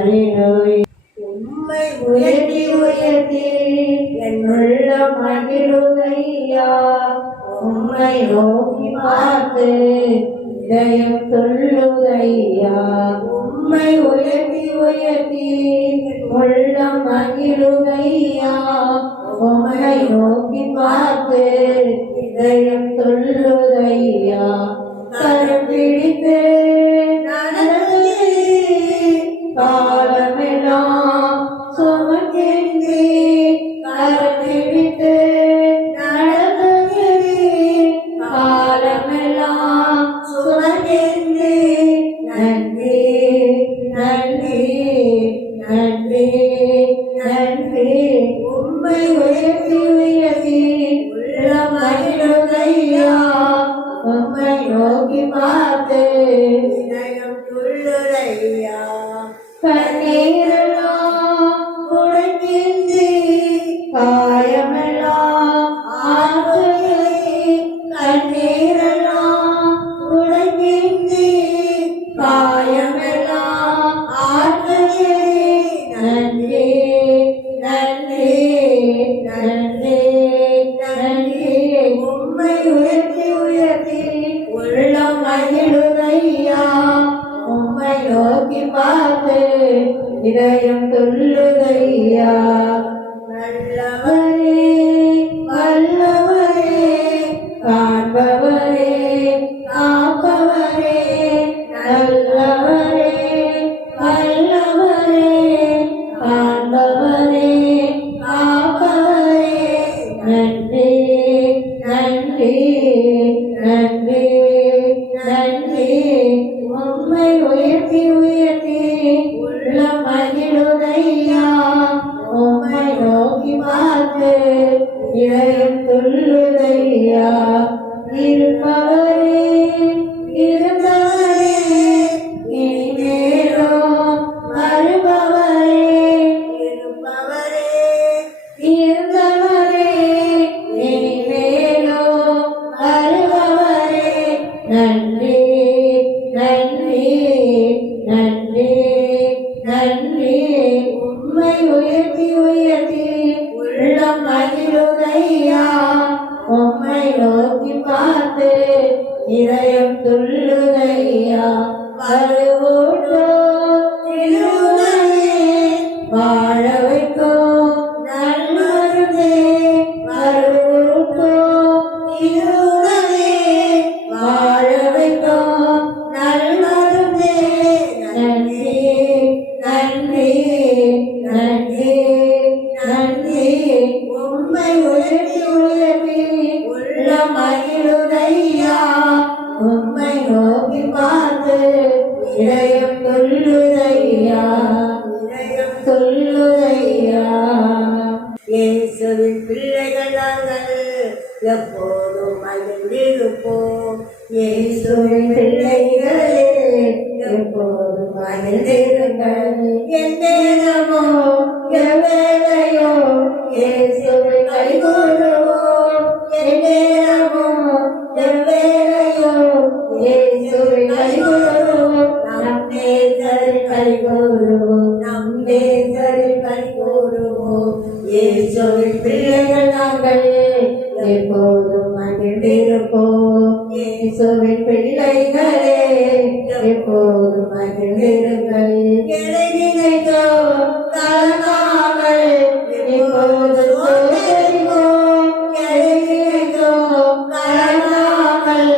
உம்மை உயர்த்தி உயர்த்தி என் உள்ளம் மகிழுதையா. உம்மை நோக்கி பார்த்து இதயம் துள்ளுதையா. உம்மை உயர்த்தி உயர்த்தி உள்ளம் மகிழுதையா. உம்மை நோக்கி பார்த்து இதயம் துள்ளுதையா. கரம் பிடித்து நடந்து காலமெல்லாம் சுமக்கின்றே. கரம் பிடித்து நடந்து காலமெல்லாம் சுமக்கின்றே. நன்றி நன்றி நன்றி நன்றி. உம்மை உயர்த்தி உயர்த்தி உள்ளம் மகிழுதையா. உம்மை நோக்கி பார்த்து இதயம் துள்ளுதையா. கண்ணீரெல்லாம் துடைக்கின்றே. காயமெல்லாம் ஆற்றுகிறே. கண்ணீரெல்லாம் துடைக்கின்றே. காயமெல்லாம் ஆற்றுகிறே. நன்றி நன்றி நன்றி நன்றி. உம்மை உயர்த்தி உயர்த்தி உள்ளம் மகிழுதையா. உம்மை நோக்கி பார்த்து இதயம் துள்ளுதையா. நல்லவரே வல்லவரே காண்பவரே காப்பவரே. நல்லவரே வல்லவரே காண்பவரே காப்பவரே. நன்றி நன்றி நன்றி நன்றி. உம்மை உயர்த்தி உயர்த்தி உள்ளம் மகிழுதையா. உம்மை நோக்கி பார்த்து இதயம் துள்ளுதையா. இருப்பவரே இருந்தவரே இனிமேலோ வருபவரே. இருப்பவரே இருந்தவரே இனிமேலோ வருபவரே. நன்றி நன்றி நன்றி நன்றி. உம்மை உயர்த்தி உயர்த்தி உள்ளம் மகிழுதையா. உம்மை நோக்கி பார்த்து இதயம் துள்ளுதையா. வருவோட்டோ திருவுலகே வாழ வைக்கோ நல்மருந்தே. வருவோட்டோ திருவுலகே வாழ வைக்கோ நல்மருந்தே. நன்றி நன்றி நன்றி நன்றி. உம்மை உயர்த்தி உயர்த்தி உள்ளம் மகிழுதையா. உம்மை நோக்கி பார்த்து இதயம் துள்ளுதையா. இதயம் துள்ளுதையா. இயேசுவின் பிள்ளைகள் நாங்கள் எப்போதும் மகிழ்ந்திருப்போம். இயேசுவின் பிள்ளைகளே எப்போதும் மகிழ்ந்திருங்கள். என் நேரமோ எவ்வேளையோ இயேசுவை கைகூடுவோம். என் நேரமோ எவ்வேளையோ இயேசுவை கைகூடுவோம். நம் நேசரில் கைகூடுவோம். நம் நேசரில் கைகூடுவோம். இயேசுவின் பிள்ளைகள் நாங்கள் எப்போதும் மகிழ்ந்திருப்போம். இயேசுவின் பிள்ளைகளே எப்போதும் மகிழ்ந்திருங்கள். எதை நினைத்தோ கலங்காமல் இப்போது சோதரிப்போம். எதை நினைத்தோ கலங்காமல்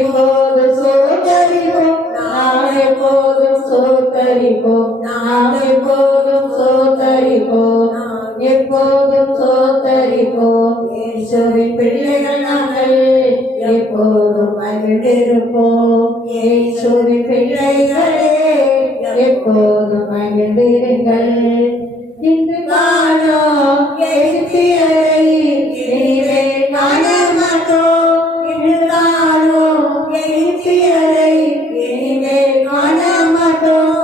இப்போது சோதரிப்போம். நாம் எப்போதும் சோதரிப்போம். நாம் எப்போதும் சோதரிப்போம். எப்போதும் சோதரிப்போம். இயேசுவின் பிள்ளைகள் நாங்கள் எப்போதும் மகிழ்ந்திருப்போம். இயேசுவின் பிள்ளைகளே எப்போதும் மகிழ்ந்திருங்கள். இன்று காணோம் எழுத்தியரை இனிமேல் காண மாட்டோம். இன்று காணோம் எழுத்தியரை இனிமேல் காண மாட்டோம்.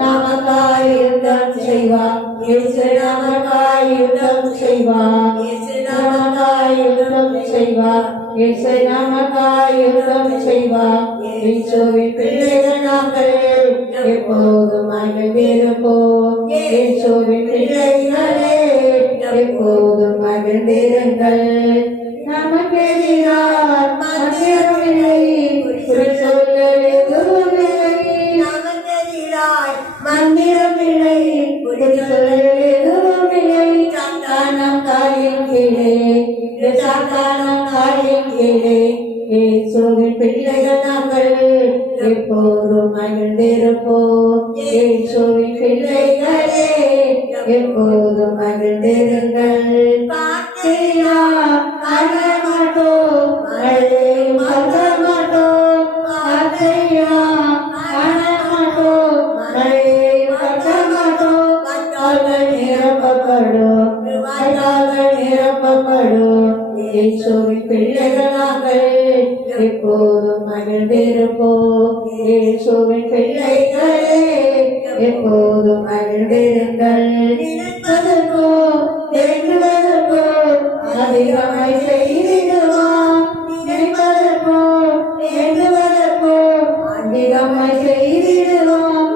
நமக்காய் யுத்தம் செய்வார் இயேசு. நமக்காய் யுத்தம் செய்வார் இயேசு. நமக்காய் யுத்தம் செய்வார் இயேசு. நமக்காய் யுத்தம் செய்வார். இயேசுவின் பிள்ளைகள் நாங்கள் எப்போதும் மகிழ்ந்திருப்போம். மகிழ்ந்திருப்போம். இயேசுவின் பிள்ளைகளே எப்போதும் மகிழ்ந்திருங்கள். நமக்கு எதிராக மந்திரமில்லை, குறி சொல்ல எதுவுமில்லை. நமக்கு எதிராய் மந்திரமில்லை, குறி சொல்ல எதுவுமில்லை. சாத்தானம் காலின் கீழே, சாத்தானம் காலின் கீழே. இயேசுவின் பிள்ளைகள் நாங்கள் எப்போதும் மகிழ்ந்திருப்போம். இயேசுவின் பிள்ளைகளே எப்போதும் மகிழ்ந்திருங்கள். காற்றினா அழமாட்டோம், மழையும் கட்டமாட்டோம். காற்றினா அழமாட்டோம், மழையும் கட்டமாட்டோம். கால்கள் நிரப்பப்படும், கால்கள் நிரப்பப்படும். இயேசுவின் பிள்ளைகள் நாங்கள் எப்போதும் மகிழ்ந்திருப்போம். இயேசுவின் பிள்ளைகளே எப்போதும் மகிழ்ந்திருங்கள். நினைப்பதற்கோ வேண்டுவதற்கோ அதிகமாய் செய்திடுவான். நினைப்பதற்கோ வேண்டுவதற்கோ அதிகமாய் செய்திடுவான்.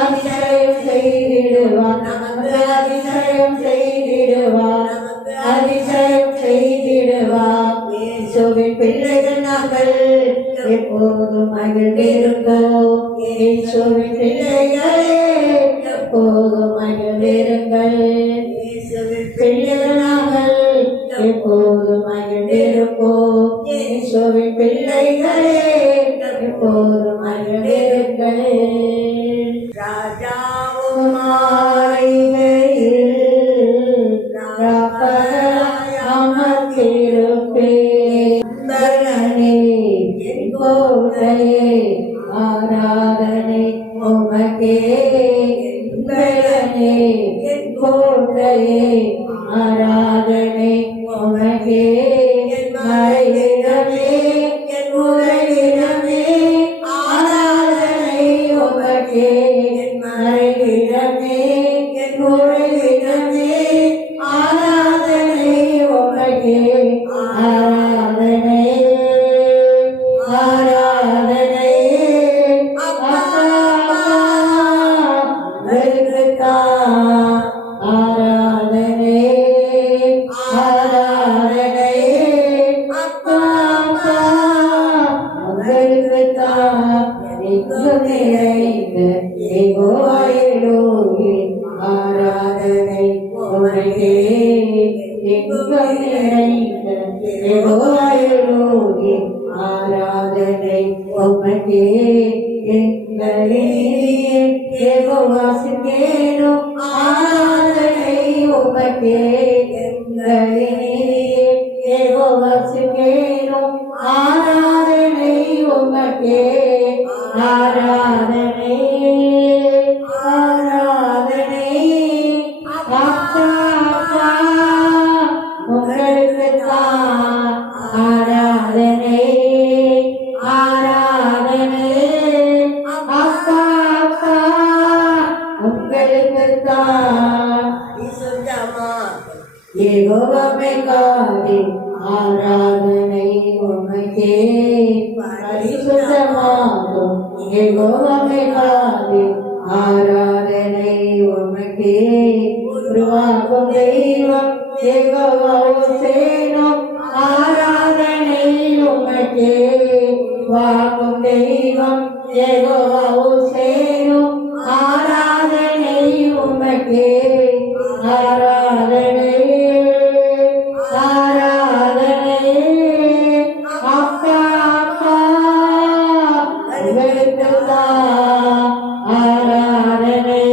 அதிசயம் செய்திடுவான், நமக்கு அதிசயம் செய்திடுவான், அதிசயம் செய்திடுவான். இயேசுவின் பிள்ளைகள் நாங்கள் எப்போதும் மகிழ்ந்திருப்போம். இயேசுவின் பிள்ளைகளே எப்போதும் மகிழ்ந்திருங்கள். இயேசுவின் பிள்ளைகள் நாங்கள் எப்போதும் மகிழ்ந்திருப்போம். இயேசுவின் பிள்ளைகளே எப்போதும் மகிழ்ந்திருங்கள். ராஜாவும் மாளிகையில் ராப்பராய் அமர்ந்திருப்பேன். பலனே என் கோட்டையே, ஆராதனை உமக்கே. பலனே என் கோட்டையே, ஆராதனை உமக்கே. மறைவிடமே என் உறைவிடமே, ஆராதனை உமக்கே. மறைவிடமே என் உறைவிடமே, ஆராதனை உமக்கே. ஆராதனை ஆராதனை அப்பா உங்களுக்குத்தான். ஆராதனை ஆராதனை அப்பா உங்களுக்குத்தான். எங்கும் நிறைந்த யெகோவாயிலோகே, ஆராதனை உமக்கே. எங்கும் நிறைந்த யெகோவாயிலோகே, ஆராதனை உமக்கே. எங்களிலே யெகோவாசுக்கேனும் ஆராதனை உமக்கே. எங்களிலே யெகோவாசுக்கேனும் ஆராதனை உமக்கே. ஆராதனை ஆராதனை அப்பா உங்களுக்குத்தான். ஆராதனை ஆராதனை அப்பா உங்களுக்குத்தான். யெகோவாவுக்காக ஆராதனை உமக்கே. பரிசுத்தமாகும் யெகோவாவுக்காக ஆராதனை உமக்கே. உருவாக்கும் தெய்வம் யெகோவாவுக்கேனும் ஆராதனை உமக்கே. வாக்கும் தெய்வம் யெகோவாவுக்கேனும் ஆராதனை உமக்கே. ஆராதனை ஆராதனை அப்பா உங்களுக்குத்தான். ஆராதனை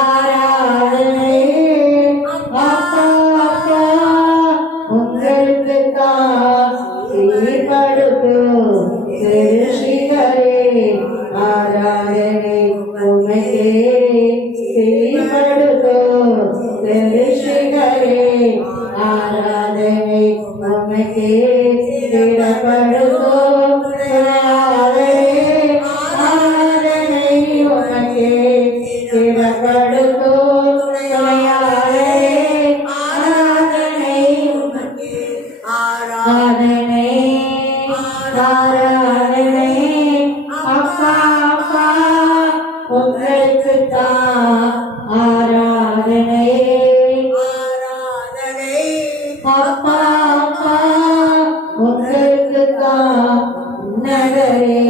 ஆராதனை அப்பா ஆராதனை ஆராதனை அப்பா அப்பா உங்களுக்குத்தான் நகரே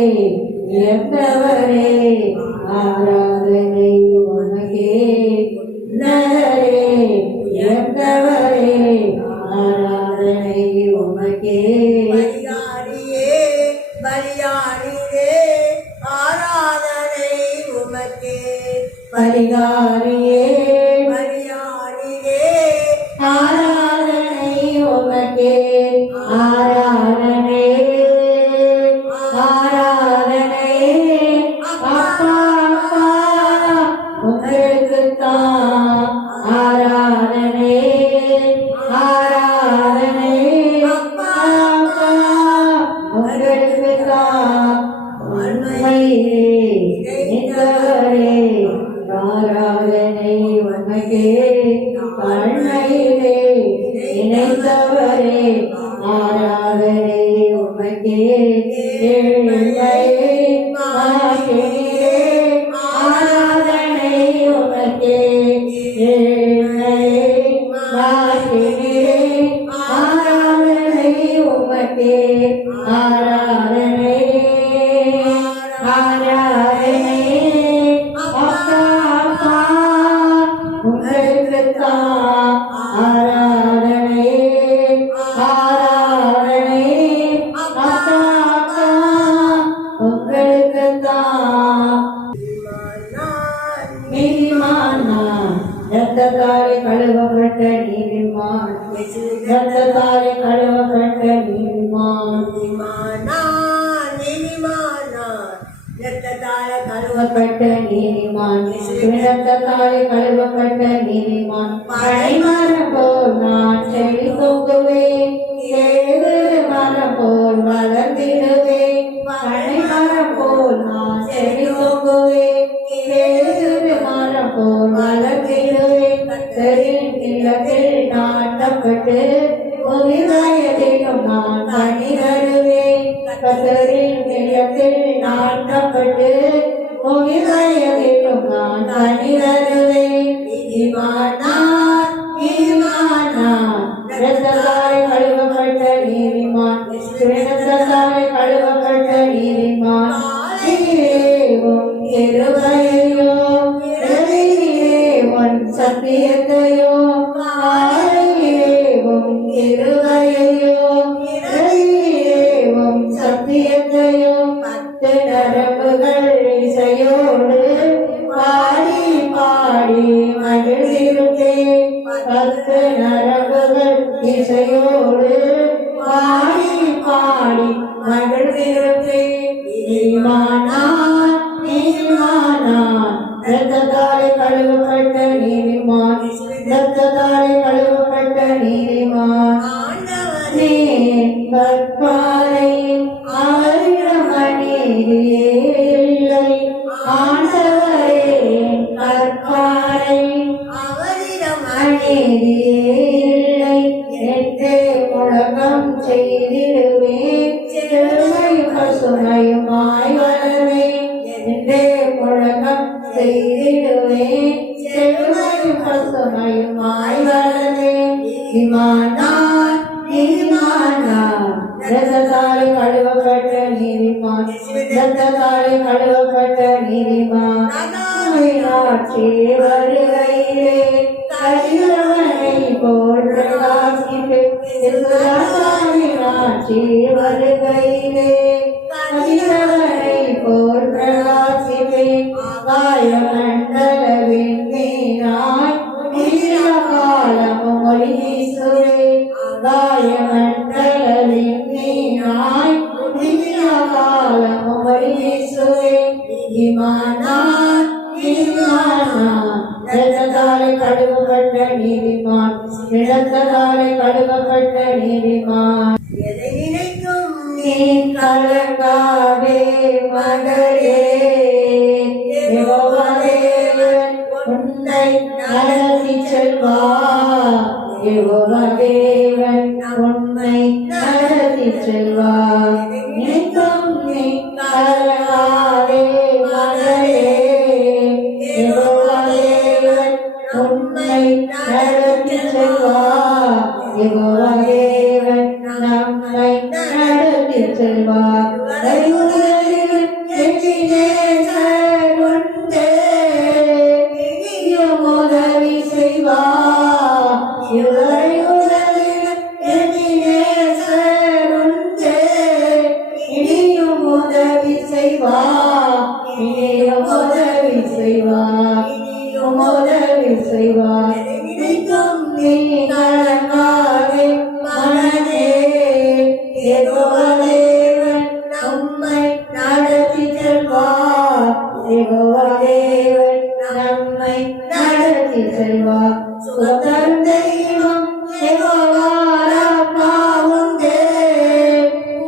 எந்தவரே ஆராதனை உனக்கே நகரே எந்தவரே ஆராதனை உனக்கே பலியாடியே பலியாடியே ஆராதனை உமக்கே பரிகாரியே பலியாடியே ஆராதனை உமக்கே ஆராதனை ஆராதனை அப்பா அப்பா உங்களுக்குத்தான் ஆராதனை ஆராதனை அப்பா அப்பா உங்களுக்குத்தான் உண்மையிலே நின்றவரே ஆராதனை உமக்கே கண்மையிலே நினைத்தவரே ஆராதனை உமக்கே ஏழையை மாற்றினீரே ஆராதனை உமக்கே ஏழையை மாற்றினீரே ஆராதனை உமக்கே ஆராதனை ஆராதனை அப்பா அப்பா உங்களுக்குத்தான் ஆராதனை ஆராதனை அப்பா அப்பா உங்களுக்குத்தான் நீதிமானா ரத்தத்தாலே கழுவப்பட்ட நீதிமான் ரத்தத்தாலே கழுவப்பட்ட நீதிமான் கழுவப்பட்ட நீதிமான் ரத்தத்தாலே கழுவப்பட்ட நீதிமான் பழைமரம் போல் நான் செடி தொங்குவேன் ஏது மரம் போல் வளர்ந்திடுவேன் பழைமரம் போல் நான் செடி தொங்குவேன் ஏது மரம் போல் வளர்ந்திடுவேன் கத்தரின் இல்லத்தில் நாட்டப்பட்டு வயதிலும் நான் பணி வருவேன் கத்தரின் இல்லத்தில் நாட்டப்பட்டு வயதிலும் நான் பணி வருவேன் நீதிமானா நீதிமானா ரத்தத்தாலே கழுவப்பட்ட நீதிமான் ரத்தத்தாலே கழுவப்பட்ட நீதிமான் நீரேவும் கிருபையையோ நீரேவும் சத்தியத்தையோ நீரேவும் கிருபையையோ நீரேவும் சத்தியத்தையோ பத்து நரம்புகள் இசையோடு பாடி பாடி மகிழ்ந்திருப்பேன் பத்து நரம்புகள் இசையோடு பாடி பாடி மகிழ்ந்திருப்பேன் நீதிமானா நீதிமானா ரத்தத்தாலே கழுவப்பட்ட நீதிமான் ரத்தத்தாலே கழுவப்பட்ட நீதிமான் கற்பாரை அவரிடம் அநீதியே இல்லை ஆண்டவரே கற்பாரை அவரிடம் அநீதியே இல்லை என்றே முழக்கம் செய்திடுவேன் செழுமை பசுமையுமாய் வளர்வேன் என்றே முழக்கம் செய்திடுவேன் செழுமை பசுமையுமாய் வளர்வேன் நீதிமானா நீதிமானா ரத்தத்தாலே கழுவப்பட்ட நீதிமான் ரத்தத்தாலே கழுவப்பட்ட நீதிமான் ஆட்சி வருகையிலே கதிரவனை போல் பிரகாசிப்பேன் ஆட்சி வருகையிலே கதிரவனை போல் பிரகாசிப்பேன் காயமண்டலவின் மீனாய் காலமும் ஒளி வீசுவேன் காயமண்டலவின் மீனாய் காலமும் ஒளி வீசுவேன் நீதிமானா நீதிமானா ரத்தத்தாலே கழுவப்பட்ட நீதிமான் ரத்தத்தாலே கழுவப்பட்ட நீதிமான் எதை நினைக்கும் நீ கலங்காதே மகளே யெகோவாதேவன் உன்னை நடத்தி செல்வார் யெகோவாதேவன் உன்னை நடத்தி செல்வார் நினைக்கும் நீ கலங்காதே மகளே யெகோவா செய்வார். எதை நினைக்கும் நீ கலங்காதே மகனே, யெகோவா தேவன் நம்மை நடத்தி செல்வார். யெகோவா தேவன் நம்மை நடத்தி செல்வார். சுகந்தரும் தெய்வம் யெகோவா ராப்பா உண்டே,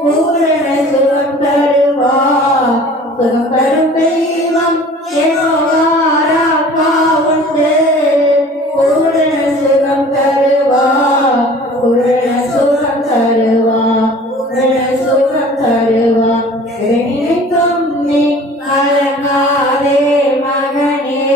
பூரண சுகம் தருவார். சுகம் தரும் தெய்வம் யெகோவா ராப்பா உண்டே, பூரண சுகம் தருவார். பூரண சுகம் தருவார். பூரண சுகம் தருவார். எதை நினைக்கும் நீ கலங்காதே மகனே,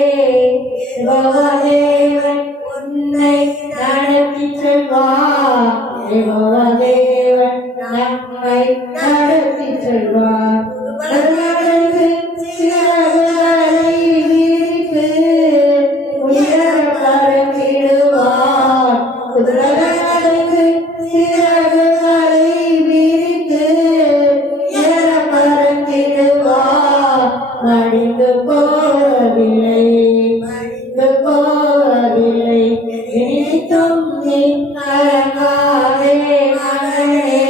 யெகோவா தேவன் உன்னை நடத்தி செல்வார். யெகோவா தேவன் நம்மை நடத்தி செல்வார். கடலுக்கு சிறகுகளை விரித்து உயர பறந்திடுவார். குதிரைகளுக்கு சிறகுகளை விரித்து உயர பறந்திடுவார். மடிந்து போவதில்லை, மடிந்து போவதில்லை. நினைத்தும் நீ கலங்காதே மகனே,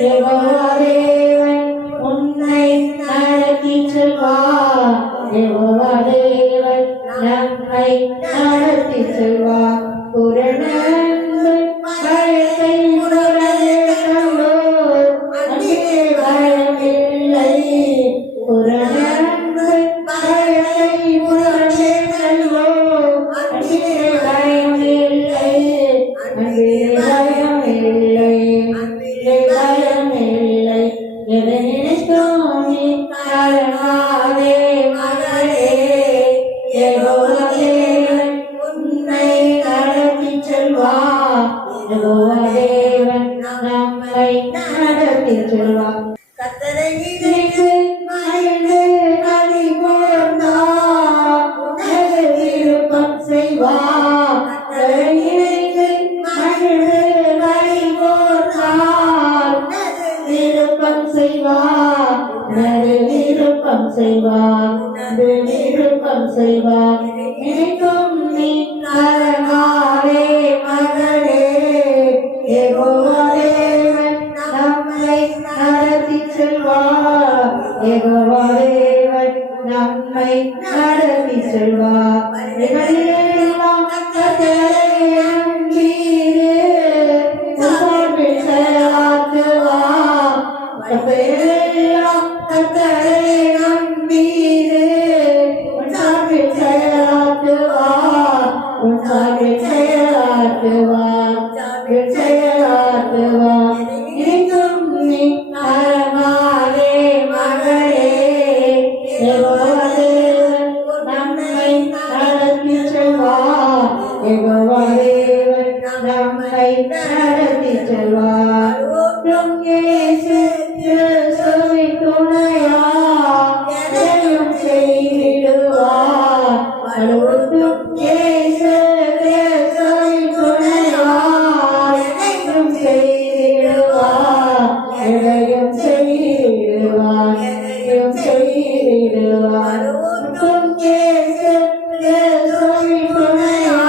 யெகோவா தேவன் உன்னை நடத்தி செல்வார். யெகோவா தேவன் நம்மை நடத்தி செல்வார். பூரண பயத்தை உடனே கண்டோர் அங்கே பயமில்லை. பூரண பயத்தை உடனே கண்டோர் அங்கே பயமில்லை. அங்கே பயமில்லை. அங்கே பயமில்லை. எதை நினைத்தோம் நீ கலங்காதே மகனே, யெகோவா தேவன் உன்னை நடத்தி செல்வார். யெகோவா தேவன் நம்மை நடத்தி செல்வார். கர்த்தரை நினைத்து நினைத்து மகிழ்ந்து களி கூர்ந்தார். உனது விருப்பம் செய்வார். கர்த்தரை நினைத்து மகிழ்ந்து களி கூர்ந்தார். உனது விருப்பம் செய்வார். உனது விருப்பம் செய்வார். உனது விருப்பம் செய்வார். நினைக்கும் நீ கலங்காதே மகனே, யெகோவா தேவன் நம்மை நடத்தி செல்வார். யெகோவா தேவன் நம்மை நடத்தி செல்வார். எல்லாம் கர்த்தரை நம்பீரு, சார்பில் செயலாற்றுவார். எல்லாம் கர்த்தரை நம்பீரு, சார்பில் செயலாற்றுவார். சார்பில் செயலாற்றுவார். சார்பில் செயலாற்றுவார். நினைக்கும் நீ கலங்காதே மகனே, யெகோவா தேவன் நம்மை நடத்தி செல்வார். யெகோவா தேவன் நம்மை நடத்தி செல்வார். ஓட்டும் இயேசு கிறிஸ்துவின் துணையா எதையும் செய்திடுவார். ஓட்டும் இயேசு கிறிஸ்துவின் துணையா எதையும் செய்திடுவார். எதையும் செய்திடுவார். எதையும் செய்திடுவார். ஓட்டும் இயேசு கிறிஸ்துவின் துணையா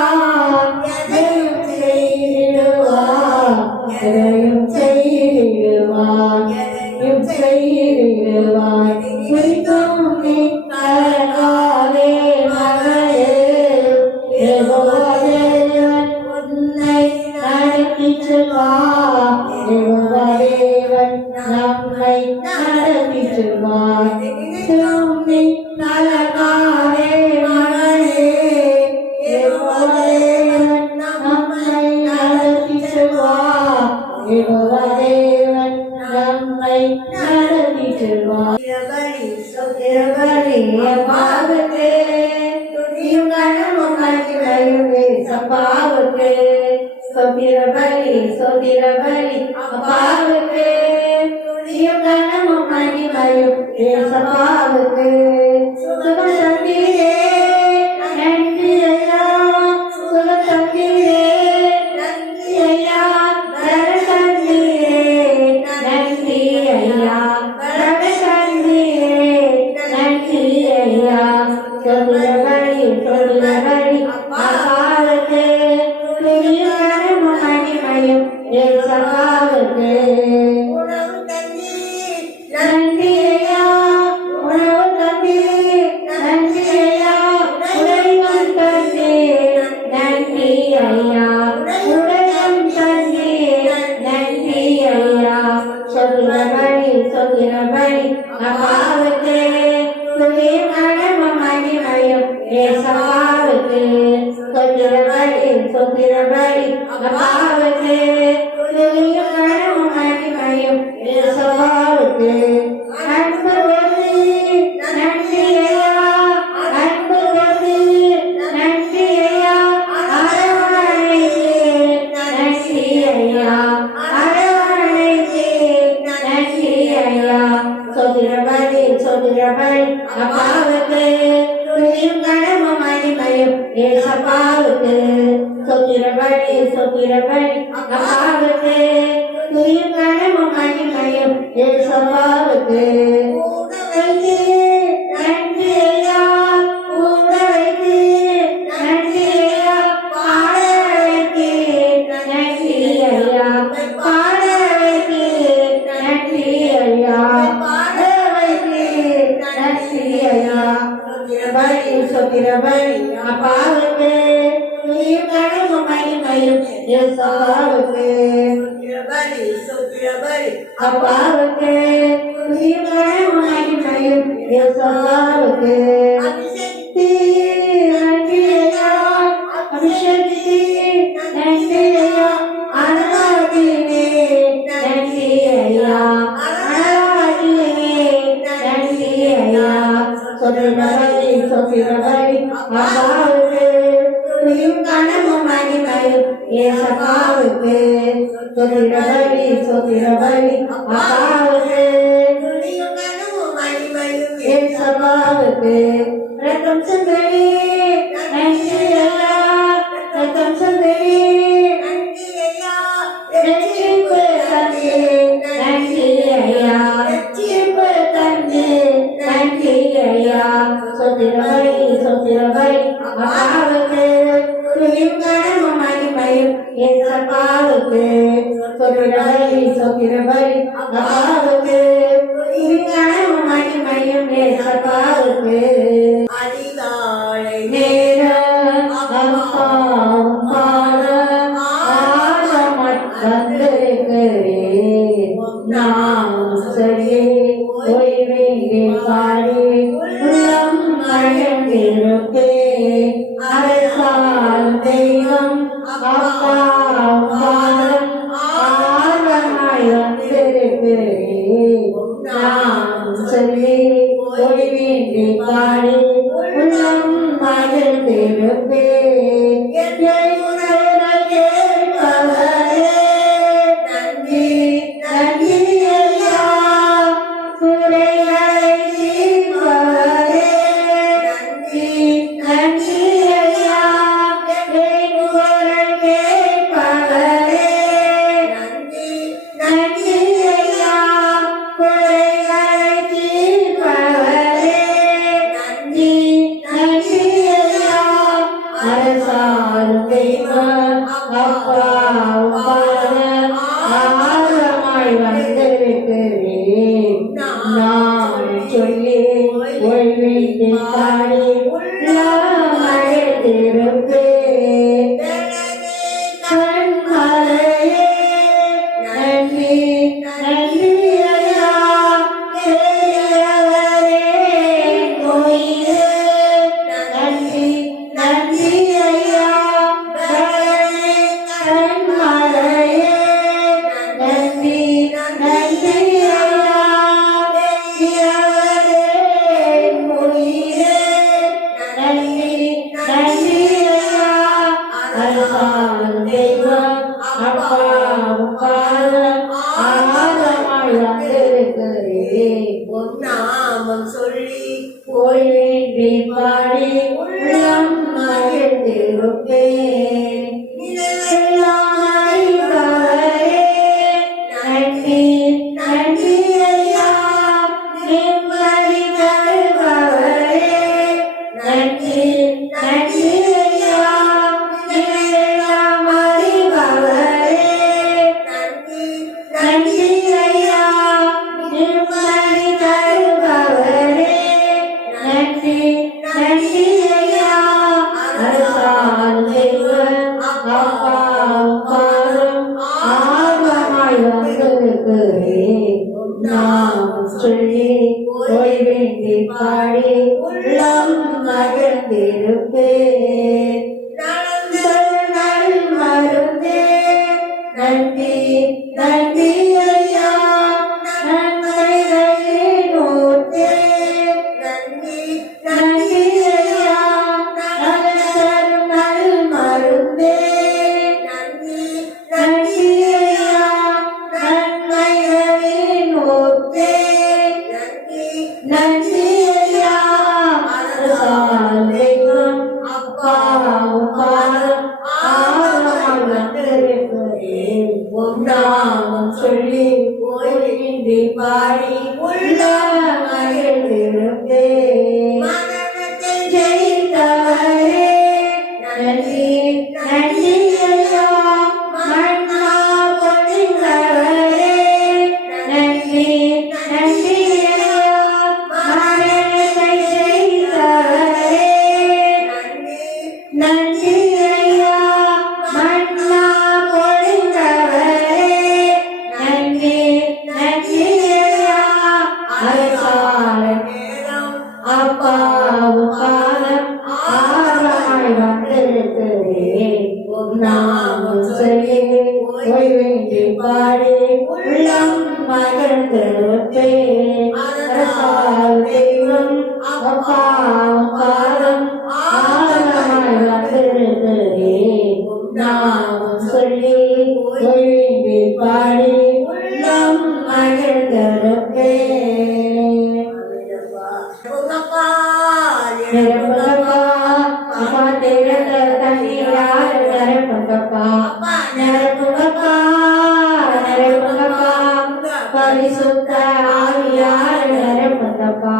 எதையும் செய்திடுவார். எதையும் செய்திடுவார். எதையும் செய்திடுவார். குறித்தும் நீ கலங்காதே மகனே, யெகோவா தேவன் உன்னை நடத்தி செல்வார். யெகோவா தேவன் நம்மை நடத்தி செல்வார். குறித்தும் நீ கலங்காதே மகனே, யெகோவா தேவன் நம்மை நடத்தி செல்வார். யெகோவா தேவன் நம்மை நடத்தி செல்வார். பாவத்தே துதியும் கனமும் மகிமையும் சப்பாவுக்கு சொத்திர பலி அப்பாவுக்கு துதியும் கனமும் மகிமையும் சப்பாவுக்கு சுகம் தந்தீரே நன்றி ஐயா. சுகம் தந்தீரே நன்றி ஐயா. வர தந்தீரே நன்றி ஐயா. வர தந்தீரே நன்றி ஐயா. சொல்லுற வழி அப்பாவுக்கு சொத்திர பலி சொத்திர பலி அப்பாவுக்கு துதியும் கனமும் மகிமையும் இயேசுவுக்கு அன்பு கொண்டு நன்றி ஐயா அன்பு கொண்டு நன்றி ஐயா அரவணைக்கு நன்றி ஐயா அரவணைக்கு நன்றி ஐயா சொத்திர பலி அப்பாவுக்கு துதியும் கனமும் மகிமையும் இயேசுவுக்கு சொத்திர பலி அப்பாவுக்கு துதியும் கனமும் மகிமையும் இயேசுவுக்கு நன்றி ஐயா கூட வைத்து நன்றி ஐயா பாட வைத்து நன்றி ஐயா பாட வைத்து நன்றி ஐயா பாட வைத்து நன்றி ஐயா சொத்திர பலி அப்பாவுக்கு துதியும் கனமும் மகிமையும் இயேசுவுக்கு அப்பாவுக்கு துதியும் கனமும் மகிமையும் இயேசுவுக்கு நன்றி ஐயா அபிஷேகி நன்றி ஐயா அனாதினே நன்றி ஐயா அனாதினே நன்றி ஐயா சொத்திர பலி அப்பாவுக்கு துதியும் கனமும் மகிமையும் இயேசுவுக்கு சொத்திர பலி அப்பாவுக்கு துதியும் கனமும் மகிமையும் இயேசுவுக்கு ரத்தம் சிந்தடி நன்றி ஐயா ரத்தம் சிந்தடி ரட்சிப்பு தந்து நன்றி ஐயா ரட்சிப்பு தந்து நன்றி ஐயா சொத்திர பலி அப்பாவுக்கு துதியும் கனமும் மகிமையும் இயேசுவுக்கு சொத்திர பலி அப்பாவுக்கு துதியும் கனமும் மகிமையும் இயேசுவுக்கு அதிகாலை நேரம் அப்பாவும் பாதம் ஆழமற்றிருக்கிறேன் நாம் சரியே ஓய்வேங்கே பாடி உள்ளம் அழந்திருப்பேன் அரசால் தெய்வம் அப்பாவும் பாதம் ஆழமாய் வந்திருக்கிறேன் நாம் சரியே ஓய்வேங்கே பாடி உள்ளம் மகிழ்ந்திருப்பேன் நன்றி நன்றி ஐயா குறைகளை தீர்ப்பவரே நன்றி நன்றி ஐயா குரல் கேட்பவரே நன்றி நன்றி ஐயா குறைகளை தீர்ப்பவரே நன்றி நன்றி ஐயா அரசால் தெய்வம் அப்பாவும் பாதம் ஆழமாய் வந்திருக்கிறேன் நான் சொல்லி ஓய்விட்டு பாடி உள்ளம் அழைத்திருப்பேன் கண்மலையே நன்றி நன்றி ஐயா பெரியவரே கோயிலே நன்றி நன்றி ஐயா கண்மலையே நன்றி நன்றி ஐயா பெரியவரே கோயிலே நன்றி நன்றி ஐயா அரசால் தெய்வம் அப்பாவும் பாதம் ஆழமாய் வந்திருக்கிறேன் நாமம் சொல்லி ஓய்வேண்டி பாடி உள்ளம் மகிழ்ந்திருப்பேன் எல்லாம் அறிபவரே நன்றி நன்றி ஐயா நிம்மதி தருபவரே நன்றி நன்றி ஐயா எல்லாம் அறிபவரே நன்றி நன்றி ஐயா நிம்மதி தருபவரே நன்றி நன்றி ஐயா அரசால் தெய்வம் நல் மருந்தே நன்றி நன்றி ஐயா நன்மைகளின் ஊற்றே நன்றி ஐயா நல் மருந்தே நன்றி ஐயா நன்மைகளின் ஊற்றே நன்றி ஐயா தெய்வம் அப்பாவும் பாதம் நாமம் சொல்லி ஓய்வின்றி பாடி உள்ள மகிழ்ந்திருந்தே ஜெயித்தவரே நன்றி நன்றி ஐயா மன்னா பொழிந்தவரே நன்றி நன்றி ஐயா மரணத்தை ஜெயித்தவரே நன்றி ஐயா மன்னா பொழிந்தவரே நன்றி நன்றி ஐயா அரசால அப்பாவும் காலம் ஆராய் வந்திருக்கிறே நாமம் சொல்லி ஓய்வின்றி பாடி உள்ளம் மகிழ்ந்திருப்பே அரசால் தெய்வம் அப்பாவும் காலம் ஆராய் வந்திருக்கிறே நாமம் சொல்லி ஓய்வின்றி பாடி உள்ளம் மகிழ்ந்திருப்பே நிரப்பங்கப்பா அம்மா தேடல தண்ணீரால் நிரப்பங்கப்பா நிரப்பங்கப்பா நிரப்பங்கப்பா பரிசுத்த ஆவியால் நிரப்பங்கப்பா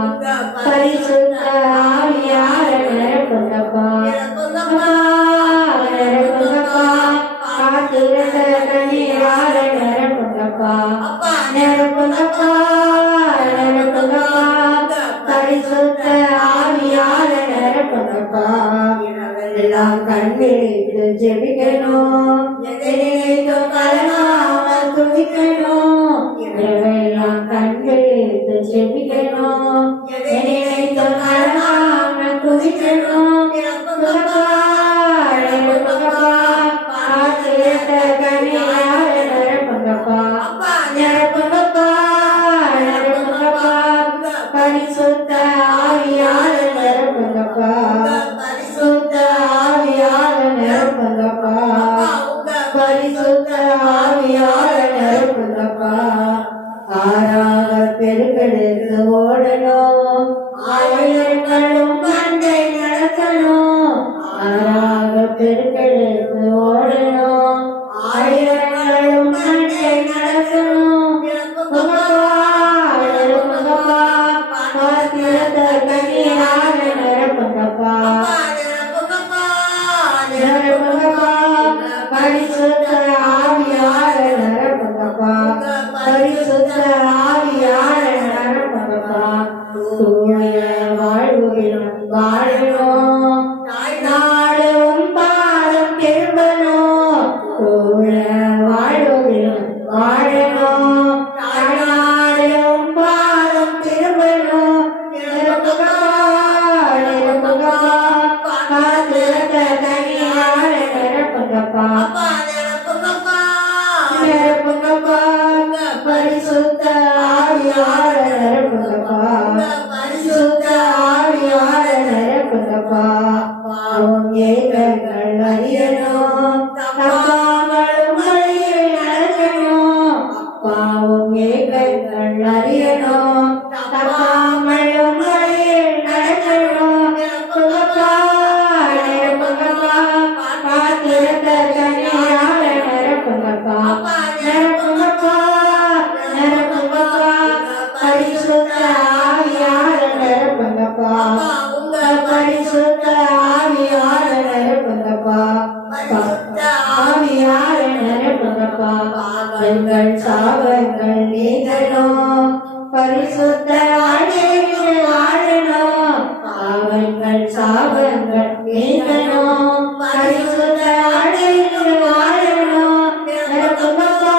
பரிசுத்த ஆவியால் நிரப்பங்கப்பா நிரப்பங்கப்பா காத்திருந்த தண்ணீரால் நிரப்பங்கப்பா நிரப்பங்கப்பா நிரப்பங்கப்பா பரிசுத்த ஆவியால நிரப்பங்கப்பா எல்லாம் கண்விழித்து ஜெபிக்கணும் எதிரேதும் கலங்காமல் துதிக்கணும் எல்லாம் கண்விழித்து ஜெபிக்கணும் எதிரேதும் கலங்காமல் துதிக்கணும் காத்திருந்த கண்ணியால நிரப்பங்கப்பா நிரப்பங்கப்பா நிரப்பங்கப்பா பரிசுத்த ஆவியால நிரப்பங்கப்பா பரிசுத்த ஆவியால நிரப்பங்கப்பா பரிசுத்த ஆவியால நிரப்பங்கப்பா ஆறாக பெருக்கெடுத்து ஓடணும் ஆயிரங்களும் மண்டை நடக்கணும் ஆறாக பெருக்கெடுத்து ஓடணும் ஆயிரங்களும் மண்டை நடக்கணும் பரிசுத்த ஆவியால நிரப்பங்கப்பா பரிசுத்த ஆவியால நிரப்பங்கப்பா தூய வாழ்வுகளும் வாழணும் நாடும் பாடும் திரும்பணும் தூய வாழ்வுகளும் வாழணும் நாடும் பாடும் திரும்பணும் காத்திருந்த தனியால நிரப்பங்கப்பா நிரப்பங்கப்பா பரிசுத்த ஆவியால நிரப்பங்கப்பா பரிசுத்த ஆவியால நிரப்பங்கப்பா பாவம் ஏகங்கள் அறியணும் தப்பாமலும் வழியில் நடக்கணும் பாவம் ஏகங்கள் அறியணும் தப்பாமலும் வழியில் நடக்கணும் நிரப்பங்கப்பா காத்திருந்த தனியால நிரப்பங்கப்பா நிரப்பங்கப்பா நிரப்பங்கப்பா பரிசுத்த ஆவியால நிரப்பங்கப்பா பரிசுத்த ஆவியால நிரப்பங்கப்பா ஆவியால நிரப்பங்கப்பா பாவங்கள் சாபங்கள் நீங்கணும் பரிசுத்த வாழ்க்கையில் வாழணும் பாவங்கள் சாபங்கள் நீங்கணும் பரிசுத்த வாழ்க்கையில் வாழணும் நிரப்பங்கப்பா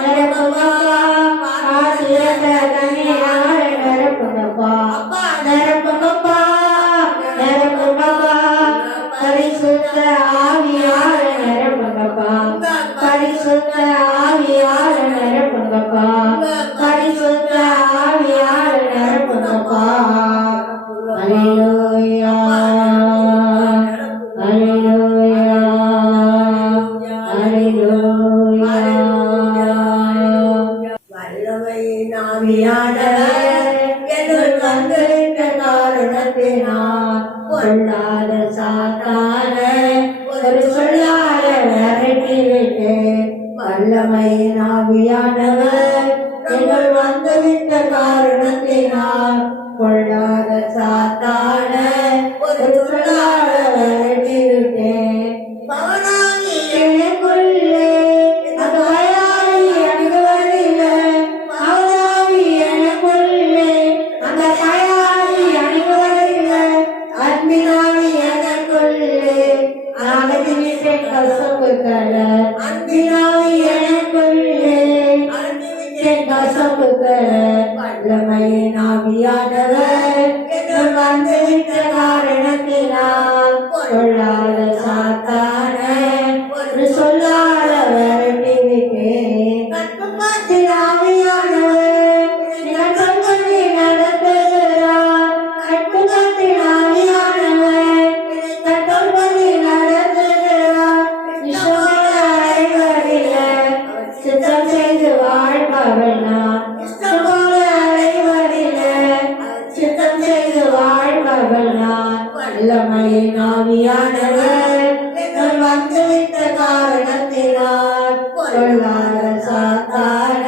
நிரப்பங்கப்பா காத்திருந்த தனியால நிரப்பங்கப்பா நிரப்பங்கப்பா நிரப்பங்கப்பா பரிசுத்த ஆவியார நிரப்புங்கப்பா பரிசுத்த ஆவியார நிரப்புங்கப்பா பரிசுத்த ஆவியார நிரப்புங்கப்பா அல்லேலூயா அல்லேலூயா அல்லேலூயா வல்லமையின் ஆவியானவர் என்னுள் வந்திருந்த காரணத்தினால் கொள்ளாத சாத்தான ஒரு சொல்லாத விரட்டிவிட்டு வல்லமையின் ஆவியானவர் எங்கள் வந்துவிட்ட காரணத்தினால் கொள்ளாத சாத்தான ஒரு சொல்லாத விரட்டிவிட்டு பவனாகி எனக்குள்ளே அந்த வயாளி அணுகுவதில்லை அவனாவி எனக்குள்ளே அந்த வயாளி அணுகுவதில்லை அன்பினாவி எனக்குள்ளே அகதிவிட்ட கசப்புக்கள அன்பினாவி எனக்குள்ளே கசப்புக்கள வல்லமையின் ஆவியானவர் என்னுள் வந்துவிட்ட காரணத்தினால் கொள்ளாத சாத்தான ஒரு சொல்லாத விரட்டிவிட்டு கட்டுப்பாட்டில் ஆவியானவர் நீங்கள் சொல்வதை நடத்துகிறார் கட்டுப்பாட்டில் ஆவியானவர் நீங்கள் சொல்வதை நடத்துகிறார் இஷ்டமான அறைவதில்லை சித்தம் செய்து வாழ்பவனார் இஷ்டமான அறைவதில்லை சித்தம் செய்து வாழ்பவனார் வல்லமையின் ஆவியானவர் என்னுள் வந்துவிட்ட காரணத்தினால் கொள்ளாத சாத்தான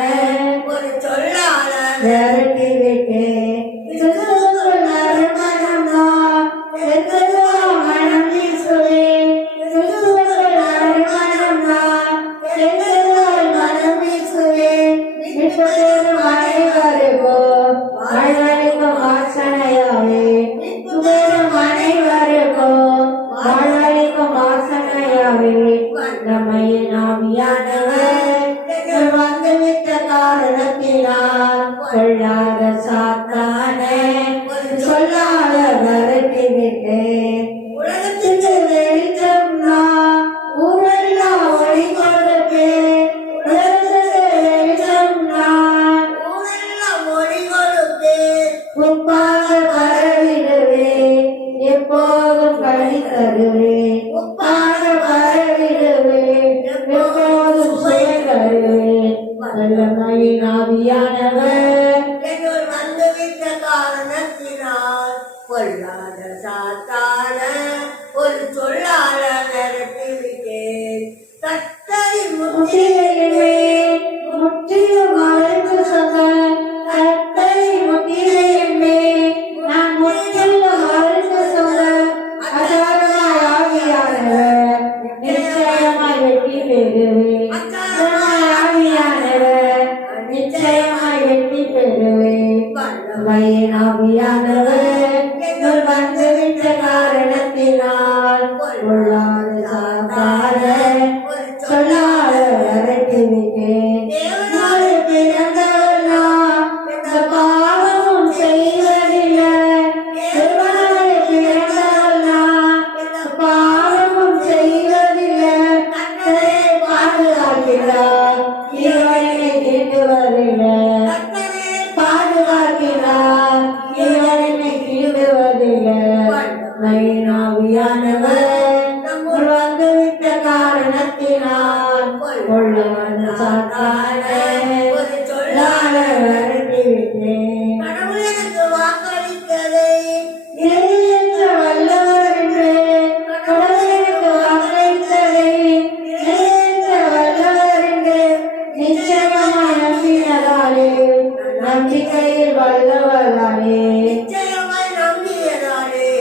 ஒரு சொல்லாளர் விரட்டிவிட்டு கிறிஸ்துவுக்குள் நறுமணம்தான் கிறிஸ்துவுக்குள் மனம் வீசுவேன் கிறிஸ்துவுக்குள் நறுமணம்தான் கிறிஸ்துவுக்குள் மனம் வீசுவேன் நிற்பதேறும் அனைவருக்கும் வாழ்வழிக்கும் வாசனையாவே நிற்பதேறும் அனைவருக்கும் வாழ்வழிக்கும் வாசனையாவே வல்லமையின் ஆவியானவர் என்னுள் வந்துவிட்ட காரணத்தினால் கொள்ளாத சாத்தான ஒரு சொல்லாத விரட்டிவிட்டு உலகத்துக்கு வெளிச்சம் நான் ஊரெல்லாம் ஒளி கொடுப்பேன் உலகத்துக்கு வெளிச்சம் நான் ஊரெல்லாம் மொழி கொடுத்தேன் உப்பாக பரவிடுவேன் எப்போதும் பழி தருவேன் உப்பாக பரவிடுவேன் எப்போதும் சுய தருவேன் வல்லமையின் ஆவியானவர் என்னுள் வந்துவிட்ட காரணத்தினால் கொள்ளாத சாத்தான ஒரு சொல்லாளர் நிரப்பிவிட்டேன் கத்தரின் முத்திரையுமே முற்றிலும் மறைந்து சொன்ன கர்த்தரை முத்திரையுமே நான் முற்றிலும் மறைந்து சொன்ன அசாரமாய் ஆவியானவர் நிச்சயமாய் வெற்றி பெறுவேன் அசாரமாய் ஆவியானவர் நிச்சயமாய் வெற்றி பெறுவேன் வல்லமையின் ஆவியானவர் என்னுள் வந்துவிட்ட காரணத்தினால் கொள்ளாத சாத்தான சொல்லாத விரட்டிவிட்டேன் தேவனாலே பிறந்தவள் நான் எந்த பாவமும் செய்வதில்லை தேவனாலே பிறந்தவள் நான் எந்த பாவமும் செய்வதில்லை கர்த்தரே பாதுகாக்கிறார் இவனை தீண்டுவதில்லை கர்த்தரே பாதுகாக்கிறார் இவனை தீண்டுவதில்லை வல்லமையின் ஆவியானவர் நம்முள் வந்துவிட்ட காரணத்தினால் கொள்ளாத சாத்தான ஒரு சொல்லாத விரட்டிவிட்டேன் கடவுள் எனக்கு வாக்களித்ததை நிறைவேற்ற வல்லவர் என்று கடவுள் எனக்கு வாக்களித்ததை நிறைவேற்ற வல்லவர் என்று நிச்சயமாய் நம்பினதாலே நம்பிக்கையில் வல்லவரானே நிச்சயமாய் நம்பியதாலே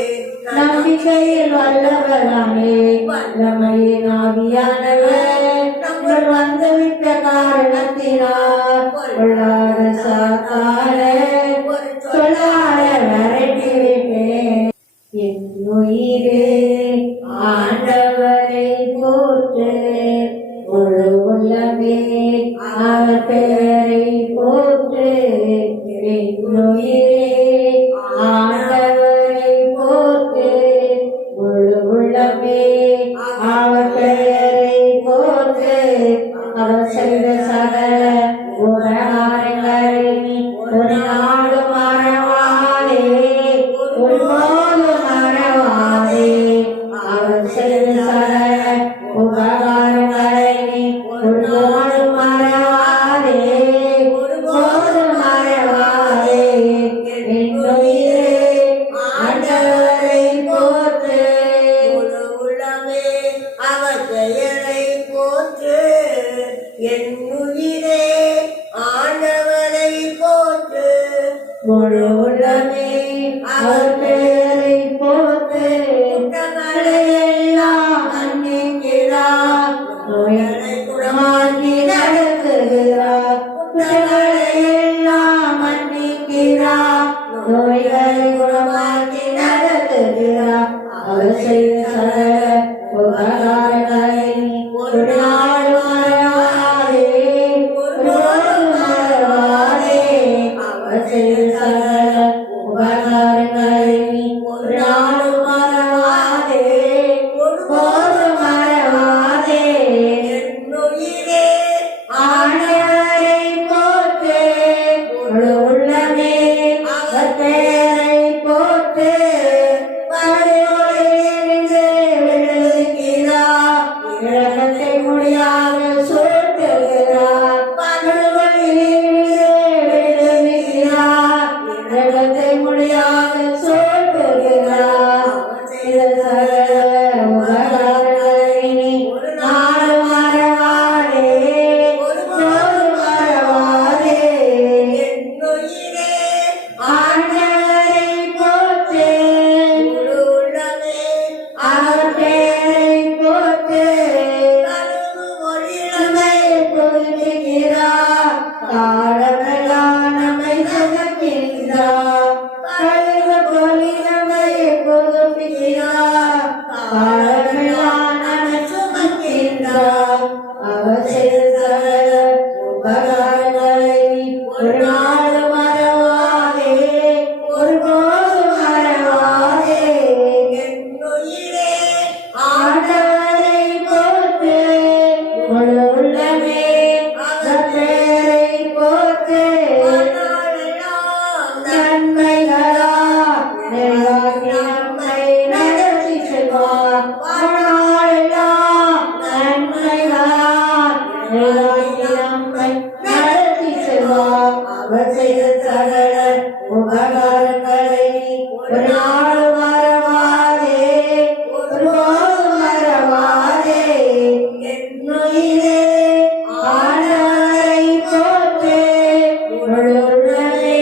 நம்பிக்கையில் வல்லவரானே வல்லமையின் ஆவியானவர் நம்முள் வந்துவிட்ட காரணத்தினால் கொள்ளாத சாத்தான சொல்லாத விரட்டிவிட்டேன் என் உயிரே ஆண்டவரை போற்று முழு உள்ளமே அவர் பெயரை போற்று என் உயிரே ஆண்டவரை போற்று முழு உள்ளமே அவர் பெயரை போற்று அவர் செய்த சகல உபகாரங்களை ஒரு நாளும் மறவாதே ஒருபோதும் மறவாதே அவர் செய்த சகல உபகாரங்களை ஒரு நாளும் மறவாதே ஒருபோதும் மறவாதே என்னுயிரே ஆண்டவரை போற்று முழு உள்ளமே அவர் பெயரை போற்று என் உயிரே ஆண்டவரை போற்று முழு உள்ளமே அவர் பெயரை போற்று எல்லாம் மன்னிக்கிறார் நோய்களை குணமாக்கி நடத்துகிறார் குற்றங்களை எல்லாம் மன்னிக்கிறார் நோய்களை குணமாக்கி நடத்துகிறார் அவர் செய்த சகல உபகாரங்களை ஒரு நாள் மறவாதே ஒருபோதும் மறவாதே அவர் செய்த சகல உபகாரங்களை ஒரு நாள் மறவாதே ஒருபோதும் மறவாதே என்னுயிரே ஆண்டவரை போற்று முழு உள்ளமே அவர் பெயரை போற்று படுகொலையிலிருந்து விடுவிக்கிறார் இரக்கத்தை முடியாக சுட்டுகிறார் படுகொலையிலிருந்து விடுவிக்கிறார் இரக்கத்தை முடியாக சுட்டுகிறார் செய்த சகல உபகாரங்களை ஒரு நாள் மறவாதே ஒருபோதும் மறவாதே என்னுயிரே ஆண்டவரை போற்று முழு உள்ளமே அவர் பெயரை போற்று கருவு ஒளிரமே நம்மை புதுப்பிக்கிறார் காலமெல்லாம் நம்மை சுமக்கின்றார் கழுவு பொலி நம்மை புதுப்பிக்கிறார் காலமெல்லாம் நம்மை சுமக்கின்றார் அவர் செய்த சகல உபகாரங்களை ஒரு நாள் மறவாதே ஒருபோதும் மறவாதே என்னுயிரே ஆண்டவரை போற்று முழு உள்ளமே அவர் பெயரை போற்று நாளெல்லாம் நன்மைகளா நிறைவாக்கி நம்மை நடத்தி செல்வார் வாழ்நாளெல்லாம் நன்மைகளா நிறைவாக்கி நம்மை நடத்தி செல்வார் அவர் செய்த சகல உபகாரங்களை ஒரு நாள் மறவாதே ஒருபோதும் மறவாதே என்னுயிரே ஆண்டவரை போற்று முழு உள்ளமே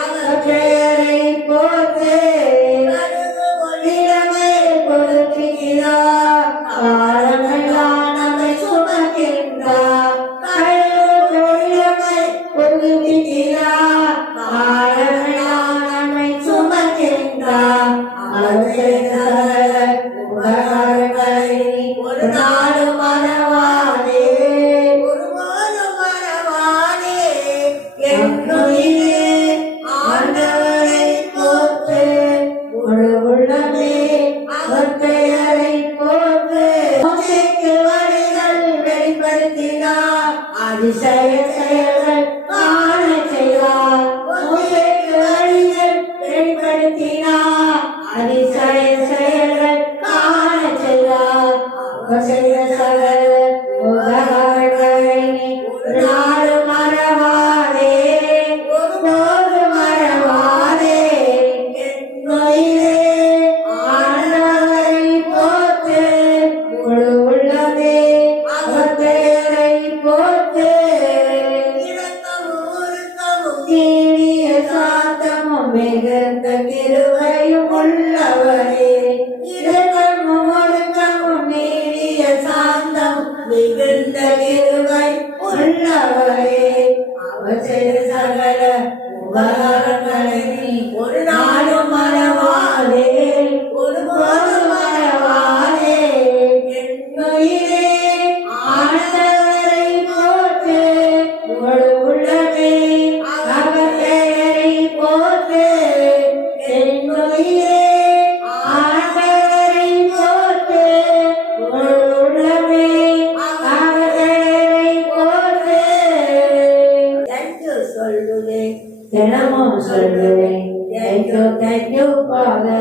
அவர் பெயரை போற்று கருவு இளமை கொடுக்கிறார் காலமெல்லாம் நம்மை சுமக்கின்றார் கழுவு இளமை கொடுக்கிறார் காலமெல்லாம் நம்மை சுமக்கின்றார் அவர் செய்த சகல உபகாரங்களை ஒரு நாளும் மறவாதே ஒருபோதும் மறவாதே என்னுயிரே ஆண்டவரை போற்று முழு உள்ளமே அவர் பெயரை போற்று மோசேக்கு வழிகள் வெளிப்படுத்தினார் அதிசய செயல்கள் காண செய்தார் மோசேக்கு வழிகள் வெளிப்படுத்தினார் அதிசய செயல்கள் காண செய்தார் அவர் செய்த சகல உபகாரங்களை ஒரு நாளும் மறவாதே ஒருபோதும் மறவாதே என்னுயிரே ஆண்டவரை போற்று முழு உள்ளமே அவர் பெயரை போற்று இரக்கமும் உருக்கமும் நீடிய சாந்தமும் மிகுந்த கிருபையும் உள்ளவரே இரக்கமும் ஒழுக்கமும் நீடிய சாந்தமும் மிகுந்த கிருபை உள்ளவரே அவர் செய்த சகல உபகாரங்களை ஒரு நாளும் மறவாதே ஒருபோதும் மறவாதே என்னுயிரே ஆண்டவரை போற்று முழு உள்ளமே அவர் பெயரை போற்று என்னுயிரே ஆண்டவரை போற்று முழு சொல்லுவேன். Thank you Father.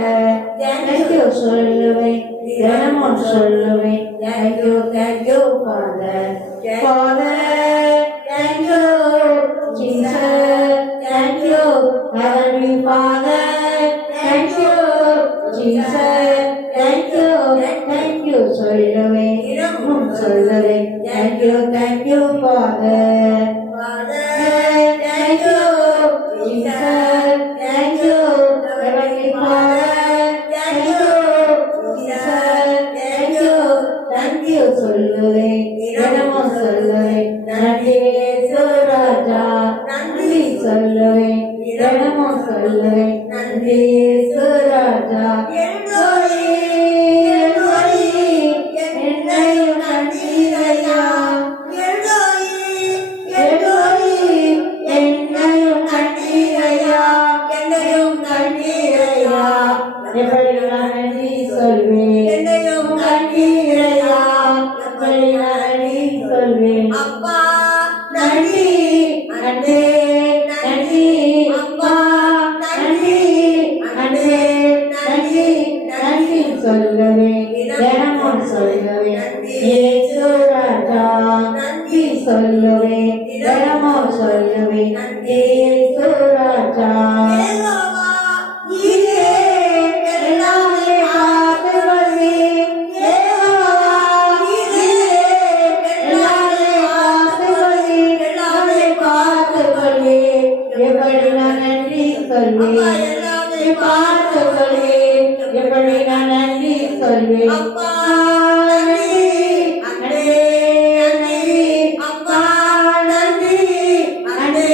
Thank you சொல்லுவேன். தினமும் சொல்லுவேன். Thank you Father. Father, thank you Jesus. Thank you Heavenly Father. Thank you Jesus. Thank you சொல்லுவேன். தினமும் சொல்லுவேன். Thank you Father. Thank you Jesus. Thank you Heavenly Father. Thank you Jesus. Thank you சொல்லுவேன். தினமும் சொல்லுவேன். நன்றி இயேசு ராஜா. நன்றி சொல்லுவேன். தினமும் சொல்லுவேன். நன்றி இயேசு ராஜா. என்னையும் கண்டீரையா. எப்படி நான் நன்றி சொல்வேன். என்னையும் கண்டீரையா. எப்படி நான் நன்றி சொல்வேன். அப்பா நன்றி நன்றி நன்றி அப்பா நன்றி நன்றி நன்றி நன்றி சொல்லுவேன். தினமும் சொல்லுவேன். இயேசு ராஜா. நன்றி சொல்லுவேன். தினமும் சொல்லுவேன். இயேசு ராஜா. எப்படி நான் நன்றி சொல்வேன். எப்படி நான் நன்றி சொல்வேன். அப்பா நன்றி நன்றி நன்றி அப்பா நன்றி நன்றி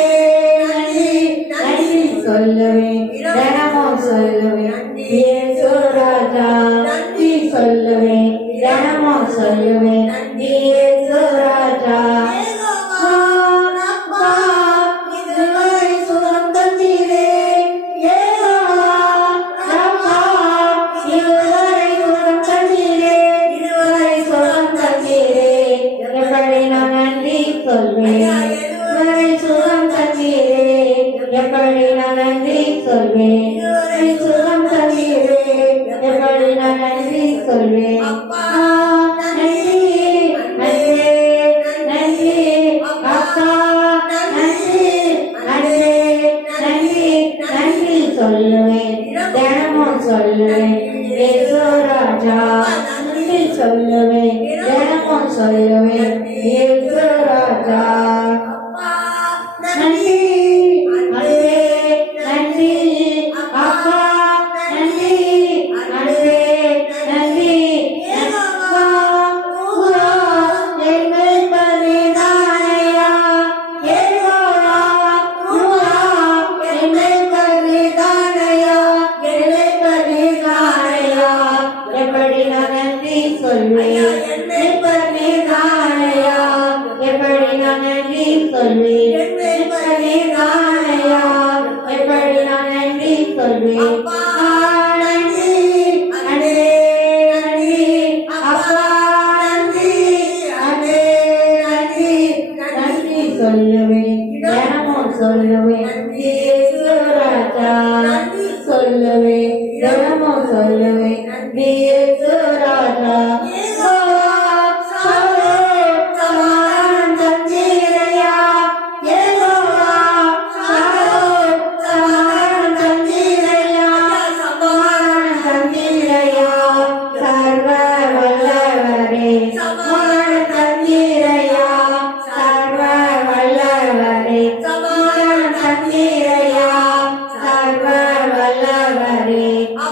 நன்றி நன்றி சொல்லுவேன். தினமும் சொல்லுவேன். இயேசு ராஜா. நன்றி சொல்லுவேன். தினமும் சொல்லுவேன். இயேசு ராஜா. எப்படி நான் நன்றி சொல்வேன். சுகம் தந்தீரே. எப்படி நான் நன்றி சொல்வேன். அப்பா நன்றி நன்றி நன்றி அப்பா நன்றி நன்றி நன்றி நன்றி சொல்லுவேன். தினமும் சொல்லுவேன். இயேசு ராஜா. நன்றி சொல்லுவேன். தினமும் சொல்லுவேன். இயேசு ராஜா. நன்றி நன்றி நன்றி அப்பா நன்றி நன்றி நன்றி அப்பா என்னை பரிதானையா. என்னை பரிதானையா. என்னை பரிதானையா. எப்படி நான் நன்றி சொல்வேன். என்னை பரிதானையா. எப்படி நான் நன்றி சொல்வேன். எப்படி நான் நன்றி சொல்வேன். அப்பா நன்றி நன்றி நன்றி அப்பா நன்றி நன்றி நன்றி நன்றி சொல்லுவேன். தினமும் சொல்லுவேன். இயேசு ராஜா. நன்றி சொல்லுவேன். தினமும் சொல்லுவேன். இயேசு ராஜா.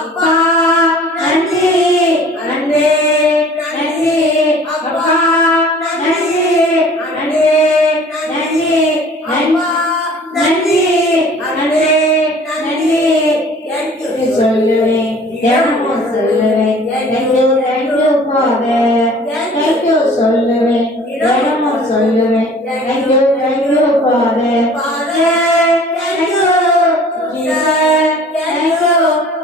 அப்பா நன்றி நன்றி நன்றி அப்பா நன்றி நன்றி நன்றி அப்பா நன்றி நன்றி நன்றி சொல்லுவேன். தினமும் சொல்லுவேன். Thank you Father. Thank you சொல்லுவேன். தினமும் சொல்லுவேன். Thank you Father. Father thank you Jesus. Thank you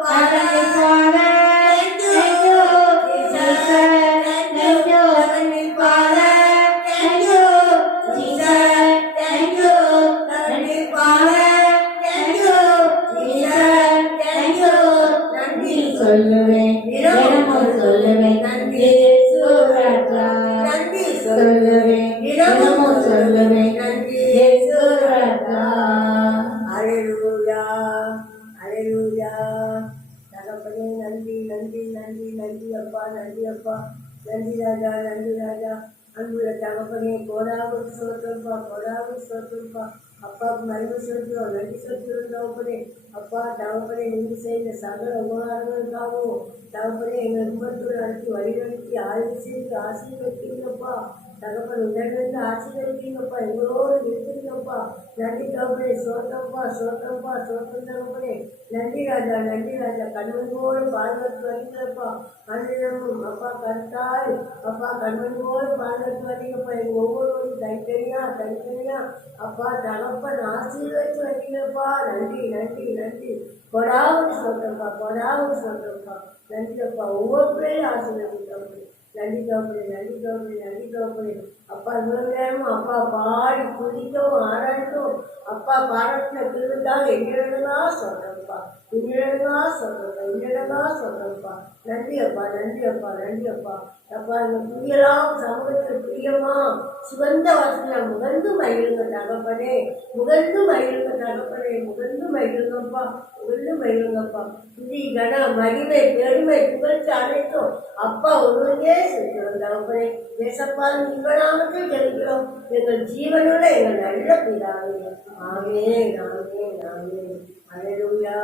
Father. Father thank you Jesus. Thank you Father. Thank you Jesus. Thank you Father. Thank you ராஜா நன்றி ராஜா அன்புள்ள தகப்பனே கோடாவு சோத்திரப்பா கோடாவு சோத்திரப்பா அப்பாவுக்கு மருந்து செலுத்துறோம் நன்றி செலுத்துறோம் தகப்பனே அப்பா தகப்பனே நீங்கள் செய்த சகல உபகாரங்களுக்காகவும் தகப்பனே எங்கள் குடும்பத்தோடு நடத்தி வழிநடத்தி ஆய்வு செய்து ஆசீர்வதிக்கிறீங்கப்பா தகப்பன் உடனிருந்து ஆசீர்வதிக்கிறீங்கப்பா எங்களோடு இருக்கிறீங்கப்பா நன்றி தகப்பனே சோத்தப்பா சோத்தப்பா சோத்தம் தகப்பனே நன்றி ராஜா கண்மணியோடு பாதுகாத்து வரீங்களப்பா அன்றிடமும் அப்பா கருத்தாய் அப்பா கண்மணியோடு பாதுகாத்து வரீங்கப்பா எங்கள் ஒவ்வொருவரும் தனித்தனியா அப்பா தகப்பன் ஆசீர்வதித்து வரீங்கப்பா நன்றி கொடாவது சொல்றப்பா நன்றி அப்பா ஒவ்வொருவரையும் ஆசீர்வதிக்கிறோம் நன்றி தோப்படி அப்பா இவ்வளவு நேரமும் அப்பா பாடி குதிக்கவும் ஆராய்க்கவும் அப்பா பாடத்துல திருவிழாக என்னிடம்தான் சொல்றப்பா சொல்றப்பா நன்றி அப்பா அப்பா இந்த புரியலாம் சமூகத்தில் பிரியமா சுகந்த வாசனை முகந்து மகிழுங்க தகப்பனே மகிழுங்கப்பா புதி கன மகிமை பெருமை புகழ்ச்சி அனைத்தும் அப்பா ஒருவனே செலுத்துகிறோம் தகப்பனே தேசப்பா உங்கள் நாமத்தில் ஜெபிக்கிறோம் எங்கள் ஜீவனோட எங்கள் நல்ல பிதாவே ஆமென் அல்லேலூயா